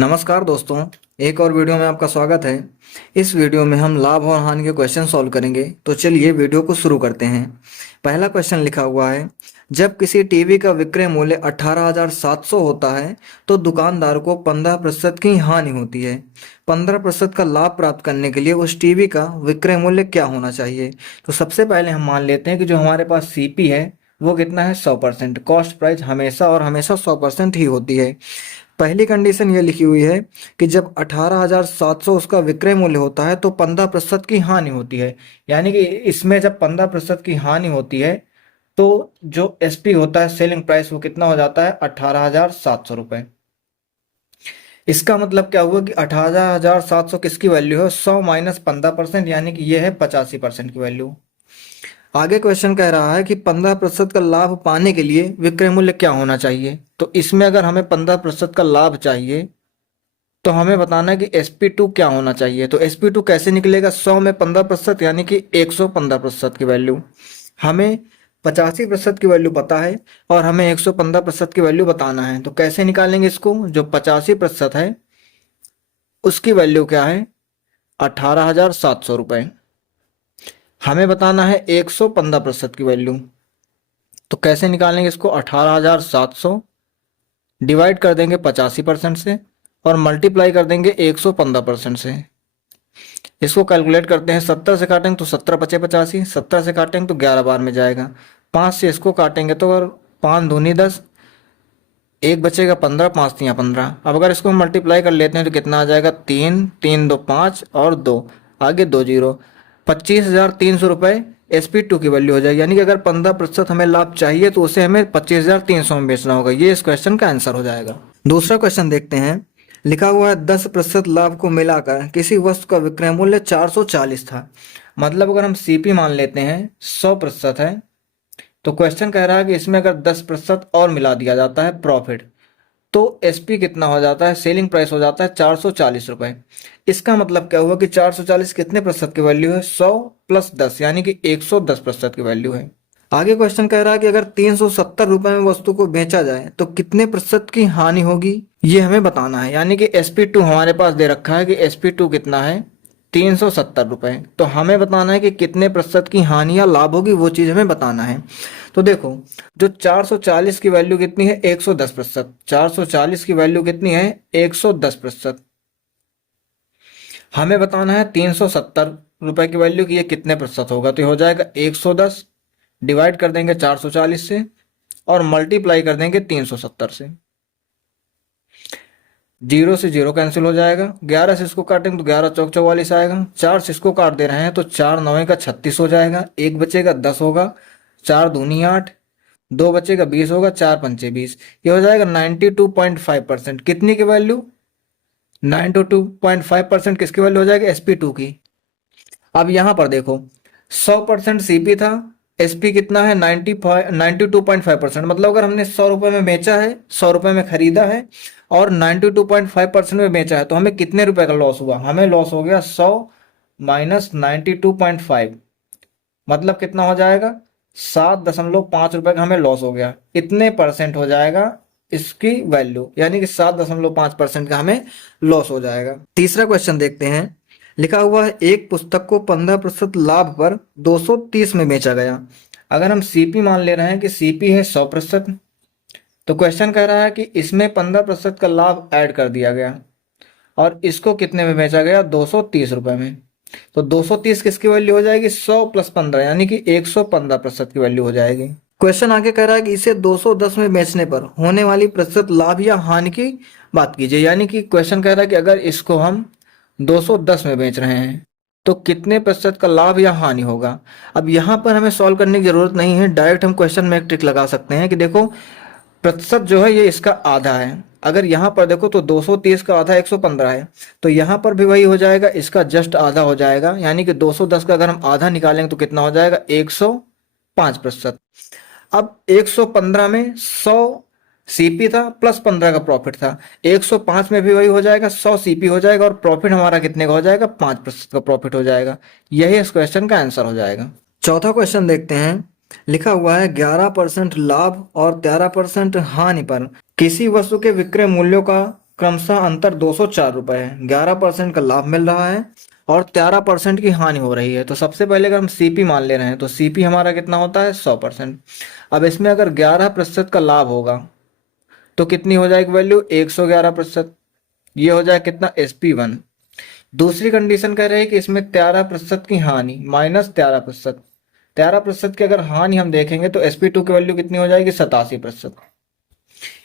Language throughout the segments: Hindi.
नमस्कार दोस्तों, एक और वीडियो में आपका स्वागत है। इस वीडियो में हम लाभ और हानि के क्वेश्चन सॉल्व करेंगे। तो चलिए वीडियो को शुरू करते हैं। पहला क्वेश्चन लिखा हुआ है, जब किसी टीवी का विक्रय मूल्य 18,700 होता है तो दुकानदार को 15% की हानि होती है। 15% का लाभ प्राप्त करने के लिए उस टीवी का विक्रय मूल्य क्या होना चाहिए? तो सबसे पहले हम मान लेते हैं कि जो हमारे पास सीपी है वो कितना है, 100%। कॉस्ट प्राइस हमेशा और हमेशा 100% ही होती है। पहली कंडीशन ये लिखी हुई है कि जब 18,700 उसका विक्रय मूल्य होता है तो 15% की हानि होती है। यानी कि इसमें जब 15% की हानि होती है तो जो एसपी होता है, सेलिंग प्राइस, वो कितना हो जाता है, 18,700 रुपये। इसका मतलब क्या हुआ कि 18,700 किसकी वैल्यू है, 100 माइनस 15%, यानी कि ये है 85% की वैल्यू। आगे क्वेश्चन कह रहा है कि 15% का लाभ पाने के लिए विक्रय मूल्य क्या होना चाहिए। तो इसमें अगर हमें 15% का लाभ चाहिए तो हमें बताना है कि sp2 क्या होना चाहिए। तो sp2 कैसे निकलेगा, 100 में 15%, यानी कि 115% की वैल्यू। हमें 85% की वैल्यू पता है और हमें 115% की वैल्यू बताना है। तो कैसे निकालेंगे इसको, जो 85% है उसकी वैल्यू क्या है, 18,700 रुपये। हमें बताना है 115% की वैल्यू। तो कैसे निकालेंगे इसको, 18,700 डिवाइड कर देंगे 85% से और मल्टीप्लाई कर देंगे 115% से। इसको कैलकुलेट करते हैं, 70 से काटेंगे तो 17 पचे 85, 70 से काटेंगे तो 11 बार में जाएगा। 5 से इसको काटेंगे तो अगर 5 दूनी 10, एक बचेगा 15, 5 तियाँ 15। अब अगर इसको हम मल्टीप्लाई कर लेते हैं तो कितना आ जाएगा, 3 3 2 5 और 2, आगे 2 जीरो, 25,300 रुपये sp2 की वैल्यू हो जाएगी। यानी कि अगर 15% हमें लाभ चाहिए तो उसे हमें 25,300 में बेचना होगा। ये इस क्वेश्चन का आंसर हो जाएगा। दूसरा क्वेश्चन देखते हैं। लिखा हुआ है 10% लाभ को मिलाकर किसी वस्तु का विक्रय मूल्य 440 था। मतलब अगर हम सीपी मान लेते हैं 100% है तो क्वेश्चन कह रहा है कि इसमें अगर 10% और मिला दिया जाता है प्रॉफिट तो एसपी कितना हो जाता है, सेलिंग प्राइस हो जाता है 440 रुपये। इसका मतलब क्या हुआ कि 440 कितने प्रतिशत की वैल्यू है, 100 प्लस 10, यानी कि 110% की वैल्यू है। आगे क्वेश्चन कह रहा है कि अगर 370 रुपये में वस्तु को बेचा जाए तो कितने प्रतिशत की हानि होगी, ये हमें बताना है। यानी कि sp2 हमारे पास दे रखा है कि sp2 कितना है, 370 रुपये। तो हमें बताना है कि कितने प्रतिशत की हानि या लाभ होगी, वो चीज़ हमें बताना है। तो देखो, जो 440 की वैल्यू कितनी है, 110%। 440 की वैल्यू कितनी है, 110%। हमें बताना है 370 रुपये की वैल्यू की ये कितने प्रतिशत होगा। तो ये हो जाएगा 110 डिवाइड कर देंगे 440 से और मल्टीप्लाई कर देंगे 370 से। जीरो से जीरो कैंसिल हो जाएगा, 11 से इसको काटेंगे तो 11 चौक 44 आएगा, 4 से इसको काट दे रहे हैं तो 4 नौ का 36 हो जाएगा, एक बचेगा 10 होगा, 4 दूनी 8, 2 बचेगा 20 होगा, 4 पंचे 20। ये हो जाएगा 92.5%। कितनी की वैल्यू, 92.5% किसकी वैल्यू हो जाएगी, sp2 की। अब यहाँ पर देखो, 100% सीपी था, एसपी कितना है, 92.5%। मतलब अगर हमने 100 रुपये में बेचा है, 100 रुपये में खरीदा है और 92.5% में बेचा है तो हमें कितने रुपए का लॉस हुआ, हमें लॉस हो गया 100 माइनस 92.5। मतलब कितना हो जाएगा, 7.5 रुपए का हमें लॉस हो गया। इतने परसेंट हो जाएगा इसकी वैल्यू, यानी कि 7.5% का हमें लॉस हो जाएगा। तीसरा क्वेश्चन देखते हैं। लिखा हुआ है एक पुस्तक को 15% लाभ पर 230 में बेचा गया। अगर हम सीपी मान ले रहे हैं कि सीपी है 100%, तो क्वेश्चन कह रहा है कि इसमें 15% का लाभ ऐड कर दिया गया और इसको कितने में बेचा गया, 230 रुपये में। तो 230 किसकी वैल्यू हो जाएगी, 100 प्लस 15, यानी कि 115% की वैल्यू हो जाएगी। क्वेश्चन आगे कह रहा है कि इसे 210 में बेचने पर होने वाली प्रतिशत लाभ या हानि की बात कीजिए। यानी कि क्वेश्चन कह रहा है कि अगर इसको हम 210 में बेच रहे हैं तो कितने प्रतिशत का लाभ या हानि होगा। अब यहाँ पर हमें सॉल्व करने की जरूरत नहीं है, डायरेक्ट हम क्वेश्चन में एक ट्रिक लगा सकते हैं कि देखो, प्रतिशत जो है ये इसका आधा है। अगर यहाँ पर देखो तो 230 का आधा 115 है, तो यहाँ पर भी वही हो जाएगा, इसका जस्ट आधा हो जाएगा। यानी कि 210 का अगर हम आधा निकालेंगे तो कितना हो जाएगा, 105%। अब 115 में 100 सीपी था प्लस 15 का प्रॉफिट था, 105 में भी वही हो जाएगा, 100 सीपी हो जाएगा और प्रॉफिट हमारा कितने का हो जाएगा, 5% का प्रॉफिट हो जाएगा। यही इस क्वेश्चन का आंसर हो जाएगा। चौथा क्वेश्चन देखते हैं। लिखा हुआ है 11% लाभ और 13% हानि पर किसी वस्तु के विक्रय मूल्यों का क्रमशः अंतर 204 रुपए है, 11% का लाभ मिल रहा है और 13% की हानि हो रही है। तो सबसे पहले अगर हम सीपी मान ले रहे हैं तो सीपी हमारा कितना होता है 100%। अब इसमें अगर 11% का लाभ होगा तो कितनी हो जाएगी वैल्यू 111%। ये हो जाए कितना SP1। दूसरी कंडीशन कह रहे हैं कि इसमें 13% की हानि -13%। 13% की अगर हानि हम देखेंगे तो SP2 की वैल्यू कितनी हो जाएगी 87%।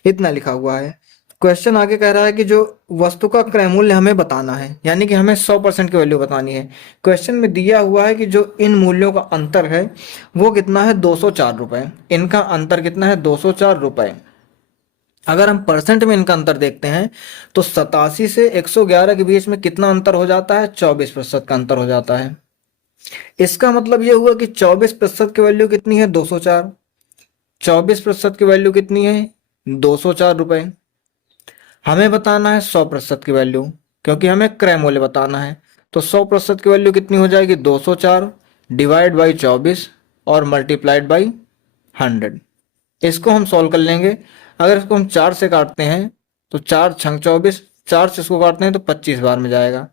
इतना लिखा हुआ है। क्वेश्चन आगे कह रहा है कि जो वस्तु का क्रय मूल्य हमें बताना है, यानी कि हमें 100% की वैल्यू बतानी है। क्वेश्चन में दिया हुआ है कि जो इन मूल्यों का अंतर है वो कितना है 204 रुपए। इनका अंतर कितना है 204 रुपए। अगर हम परसेंट में इनका अंतर देखते हैं तो 87 से 111 के बीच में कितना अंतर हो जाता है 24% का अंतर हो जाता है। इसका मतलब ये हुआ कि 24% की वैल्यू कितनी है 204। 24% की वैल्यू कितनी है 204 रुपए। हमें बताना है 100% की वैल्यू, क्योंकि हमें क्रय मूल्य बताना है। तो 100% की वैल्यू कितनी हो जाएगी 204 डिवाइड बाई 24 और मल्टीप्लाइड बाई 100। इसको हम सॉल्व कर लेंगे। अगर इसको हम 4 से काटते हैं तो 4 छंग 24, 4 से इसको काटते हैं तो 25 बार में जाएगा।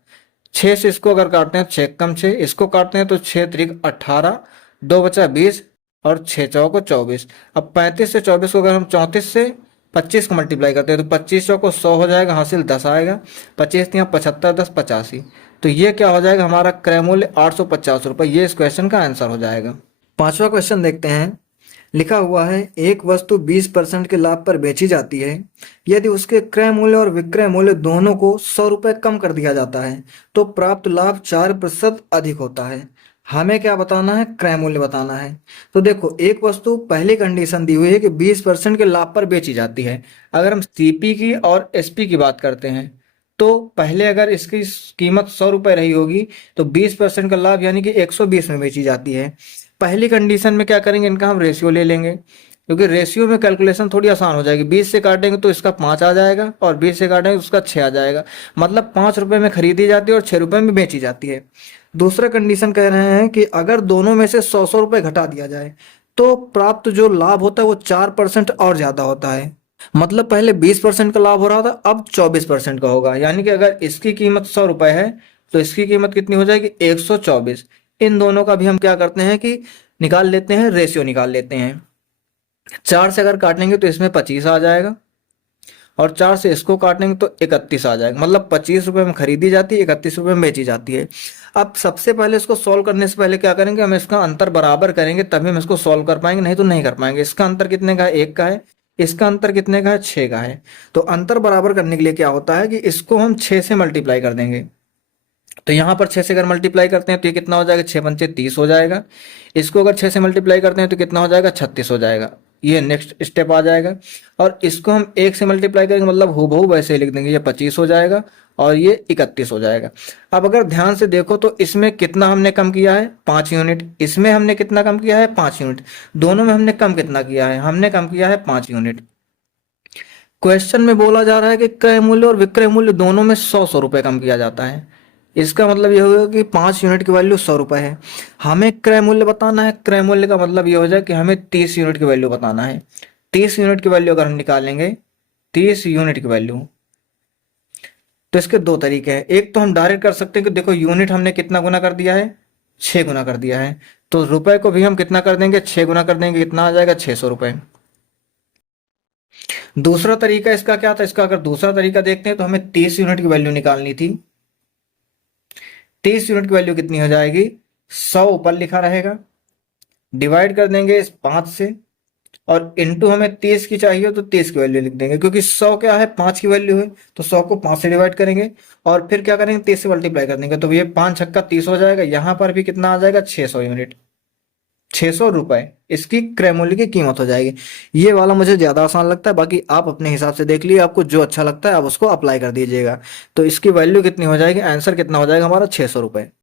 6 से इसको अगर काटते हैं तो 6 कम 6, इसको काटते हैं तो 6 त्रिक 18, 2 बचा 20 और 6 चौको 24। अब 35 से 24 को अगर हम 34 से 25 को मल्टीप्लाई करते हैं तो 25 चौको 100 हो जाएगा, हासिल 10 आएगा। 25 यहाँ 75, 10 85। तो ये क्या हो जाएगा हमारा क्रय मूल्य 850 रुपये। ये इस क्वेश्चन का आंसर हो जाएगा। पांचवा क्वेश्चन देखते हैं। लिखा हुआ है एक वस्तु 20% के लाभ पर बेची जाती है। यदि उसके क्रय मूल्य और विक्रय मूल्य दोनों को 100 रुपये कम कर दिया जाता है तो प्राप्त लाभ 4% अधिक होता है। हमें क्या बताना है क्रय मूल्य बताना है। तो देखो एक वस्तु पहली कंडीशन दी हुई है कि 20% के लाभ पर बेची जाती है। अगर हम सीपी की और एसपी की बात करते हैं तो पहले अगर इसकी कीमत 100 रुपये रही होगी तो 20% का लाभ यानी कि 120 में बेची जाती है। पहली कंडीशन में क्या करेंगे इनका हम रेशियो ले लेंगे, क्योंकि रेशियो में कैलकुलेशन थोड़ी आसान हो जाएगी। 20 से काटेंगे तो इसका 5 आ जाएगा और 20 से काटेंगे तो उसका 6 आ जाएगा। मतलब 5 रुपये में खरीदी जाती है और 6 रुपये में बेची जाती है। दूसरा कंडीशन कह रहे हैं कि अगर दोनों में से 100 रुपये घटा दिया जाए तो प्राप्त जो लाभ होता है वो 4% और ज्यादा होता है। मतलब पहले 20% का लाभ हो रहा था, अब 24% का होगा। यानी कि अगर इसकी कीमत 100 रुपये है तो इसकी कीमत कितनी हो जाएगी 124। इन दोनों का भी हम क्या करते हैं कि निकाल लेते हैं, रेशियो निकाल लेते हैं। 4 से अगर काटेंगे तो इसमें 25 आ जाएगा और 4 से इसको काटेंगे तो 31 आ जाएगा। मतलब 25 रुपये में खरीदी जाती है, 31 रुपये में बेची जाती है। अब सबसे पहले इसको सॉल्व करने से पहले क्या करेंगे, हम इसका अंतर बराबर करेंगे तभी हम इसको सॉल्व कर पाएंगे, नहीं तो नहीं कर पाएंगे। इसका अंतर कितने का है 1 का है, इसका अंतर कितने का है 6 का है। तो अंतर बराबर करने के लिए क्या होता है कि इसको हम 6 से मल्टीप्लाई कर देंगे। तो यहाँ पर 6 से अगर मल्टीप्लाई करते हैं तो ये कितना हो जाएगा 6 पंचे 30 हो जाएगा। इसको अगर 6 से मल्टीप्लाई करते हैं तो कितना हो जाएगा 36 हो जाएगा। ये नेक्स्ट स्टेप आ जाएगा। और इसको हम 1 से मल्टीप्लाई करेंगे मतलब हूबहू वैसे ही लिख देंगे, ये 25 हो जाएगा और ये 31 हो जाएगा। अब अगर ध्यान से देखो तो इसमें कितना हमने कम किया है 5 यूनिट, इसमें हमने कितना कम किया है 5 यूनिट। दोनों में हमने कम कितना किया है, हमने कम किया है 5 यूनिट। क्वेश्चन में बोला जा रहा है कि क्रय मूल्य और विक्रय मूल्य दोनों में 100 रुपये कम किया जाता है। इसका मतलब ये होगा कि 5 यूनिट की वैल्यू 100 रुपये है। हमें क्रय मूल्य बताना है। क्रय मूल्य का मतलब ये हो जाए कि हमें 30 यूनिट की वैल्यू बताना है। 30 यूनिट की वैल्यू अगर हम निकालेंगे 30 यूनिट की वैल्यू, तो इसके दो तरीके हैं। एक तो हम डायरेक्ट कर सकते हैं कि देखो यूनिट हमने कितना गुना कर दिया है 6 गुना कर दिया है, तो रुपए को भी हम कितना कर देंगे 6 गुना कर देंगे, कितना आ जाएगा 600 रुपये। दूसरा तरीका इसका क्या था, इसका अगर दूसरा तरीका देखते हैं तो हमें 30 यूनिट की वैल्यू निकालनी थी। 30 यूनिट की वैल्यू कितनी हो जाएगी 100 ऊपर लिखा रहेगा, डिवाइड कर देंगे इस 5 से और इनटू हमें 30 की चाहिए तो 30 की वैल्यू लिख देंगे, क्योंकि 100 क्या है 5 की वैल्यू है तो 100 को 5 से डिवाइड करेंगे और फिर क्या करेंगे 30 से मल्टीप्लाई कर देंगे। तो ये 5 छक्का 30 हो जाएगा। यहाँ पर भी कितना आ जाएगा 600 यूनिट, 600 रुपये इसकी क्रय मूल्य की कीमत हो जाएगी। ये वाला मुझे ज्यादा आसान लगता है, बाकी आप अपने हिसाब से देख लीजिए, आपको जो अच्छा लगता है आप उसको अप्लाई कर दीजिएगा। तो इसकी वैल्यू कितनी हो जाएगी, आंसर कितना हो जाएगा हमारा 600 रुपये।